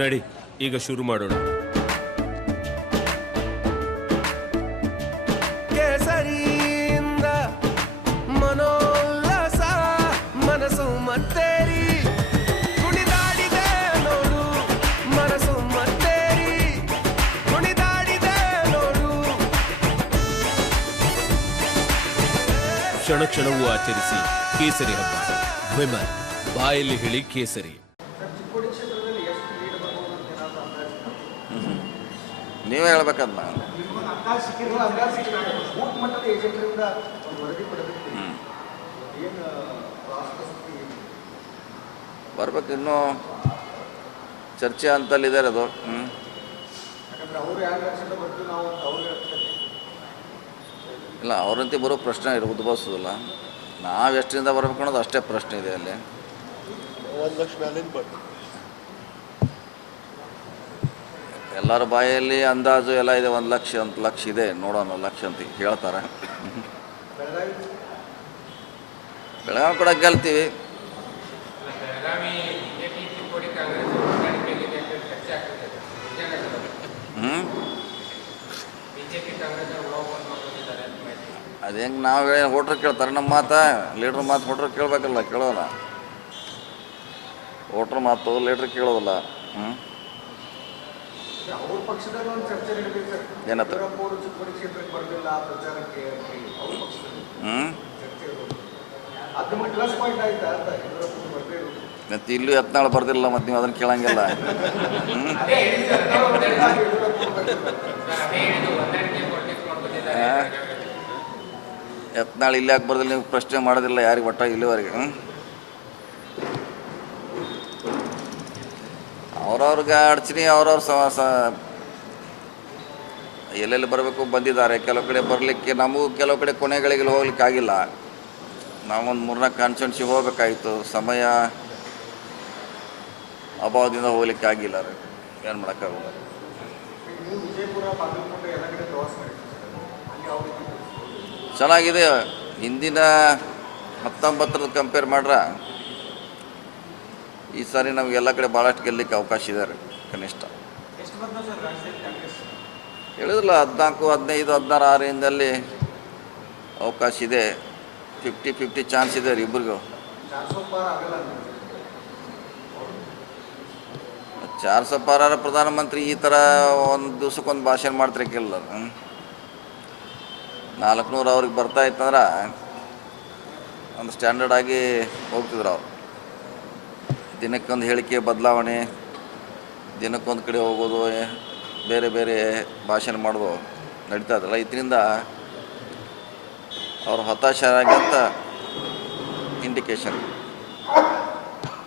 ನಡಿ, ಈಗ ಶುರು ಮಾಡೋಣ. ಕೇಸರಿಯಿಂದ ಮನೋಲ್ಲಾಸ ಮನಸ್ಸು ಮತ್ತೇರಿ ಕುಣಿದಾಡಿದೆ ನೋಡು, ಮನಸ್ಸು ಮತ್ತೇರಿ ಕುಣಿದಾಡಿದೆ ನೋಡು. ಕ್ಷಣ ಕ್ಷಣವೂ ಆಚರಿಸಿ ಕೇಸರಿ ಹಬ್ಬ. ವಿಮಲ್, ಬಾಯಲ್ಲಿ ಹೇಳಿ ಕೇಸರಿ. ನೀವೇ ಹೇಳ್ಬೇಕಂತ ಬರ್ಬೇಕು. ಇನ್ನೂ ಚರ್ಚೆ ಅಂತಲ್ಲಿದ್ದಾರೆ ಅದು. ಇಲ್ಲ, ಅವರಂತೆ ಬರೋ ಪ್ರಶ್ನೆ ಉದ್ಭವಿಸೋದಿಲ್ಲ. ನಾವು ಎಷ್ಟರಿಂದ ಬರ್ಬೇಕು ಅನ್ನೋದು ಅಷ್ಟೇ ಪ್ರಶ್ನೆ ಇದೆ ಅಲ್ಲಿ. 1 ಲಕ್ಷ ಮ್ಯಾಲಿಂದ ಬರ್ತದೆ. ಎಲ್ಲರ ಬಾಯಲ್ಲಿ ಅಂದಾಜು ಎಲ್ಲ ಇದೆ, 1 ಲಕ್ಷ ಇದೆ, ನೋಡೋಣ 1 ಲಕ್ಷ ಅಂತ ಹೇಳ್ತಾರೆ. ಬೆಳಗಾವಿ ಕೂಡ ಗೆಲ್ತೀವಿ. ಅದು ಹೆಂಗೆ ನಾವು ವೋಟ್ರ್ ಕೇಳ್ತಾರೆ ನಮ್ಮ ಮಾತಾ? ಲೀಡ್ರ್ ಮಾತು ವೋಟ್ರ್ ಕೇಳಬೇಕಲ್ಲ, ಕೇಳೋಲ್ಲ. ವೋಟ್ರ್ ಮಾತು ಲೀಡ್ರ್ ಕೇಳೋದಿಲ್ಲ. ಏನತ್ತ ಮತ್ತು ಇಲ್ಲೂ ಯತ್ನಾಳು ಬರ್ದಿಲ್ಲ, ಮತ್ತು ನೀವು ಅದನ್ನು ಕೇಳಂಗಿಲ್ಲ. ಯತ್ನಾಳು ಇಲ್ಲಿ ಯಾಕೆ ಬರ್ದಿಲ್ಲ, ನೀವು ಪ್ರಶ್ನೆ ಮಾಡೋದಿಲ್ಲ ಯಾರಿಗೆ ಒಟ್ಟ ಇಲ್ಲಿವರೆಗೆ. ಅವ್ರವ್ರಿಗೆ ಅಡಚಣೆ, ಅವ್ರವ್ರ ಎಲ್ಲೆಲ್ಲಿ ಬರಬೇಕು ಬಂದಿದ್ದಾರೆ. ಕೆಲವು ಕಡೆ ಬರಲಿಕ್ಕೆ ನಮಗೂ ಕೆಲವು ಕಡೆ ಕೊನೆಗಳಿಗೆ ಹೋಗ್ಲಿಕ್ಕೆ ಆಗಿಲ್ಲ. ನಾವೊಂದು 3-4 ಕಾನ್ಸ್ಟಿಟ್ಯೂನ್ಸಿಗೆ ಹೋಗ್ಬೇಕಾಗಿತ್ತು, ಸಮಯ ಅಭಾವದಿಂದ ಹೋಗ್ಲಿಕ್ಕೆ ಆಗಿಲ್ಲ ರೀ. ಏನು ಮಾಡೋಕ್ಕಾಗಲ್ಲ. ಚೆನ್ನಾಗಿದೆ. ಹಿಂದಿನ 19 ಕಂಪೇರ್ ಮಾಡ್ರೆ ಈ ಸಾರಿ ನಮಗೆಲ್ಲ ಕಡೆ ಭಾಳಷ್ಟು ಗೆಲ್ಲಲಿಕ್ಕೆ ಅವಕಾಶ ಇದೆ ರೀ. ಕನಿಷ್ಠ ಹೇಳಿದ್ರಲ್ಲ 14, 15, 16, 6 ಅವಕಾಶ ಇದೆ. 50-50 ಚಾನ್ಸ್ ಇದೆ ರೀ ಇಬ್ಬರಿಗೂ. 400 ಪಾರ ಪ್ರಧಾನಮಂತ್ರಿ ಈ ಥರ ಒಂದು ದಿವ್ಸಕ್ಕೊಂದು ಭಾಷಣ ಮಾಡ್ತಿರಕ್ಕಿಲ್ಲ. 400 ಅವ್ರಿಗೆ ಬರ್ತಾ ಇತ್ತಂದ್ರೆ ಒಂದು ಸ್ಟ್ಯಾಂಡರ್ಡ್ ಆಗಿ ಹೋಗ್ತಿದ್ರು ಅವ್ರು. ದಿನಕ್ಕೊಂದು ಹೇಳಿಕೆ ಬದಲಾವಣೆ, ದಿನಕ್ಕೊಂದು ಕಡೆ ಹೋಗೋದು, ಬೇರೆ ಬೇರೆ ಭಾಷಣ ಮಾಡೋದು ನಡೀತಾ ಇದ್ದಲ್ಲ. ಇದರಿಂದ ಅವ್ರು ಹತಾಶರಾಗಿ ಅಂತ ಇಂಡಿಕೇಶನ್.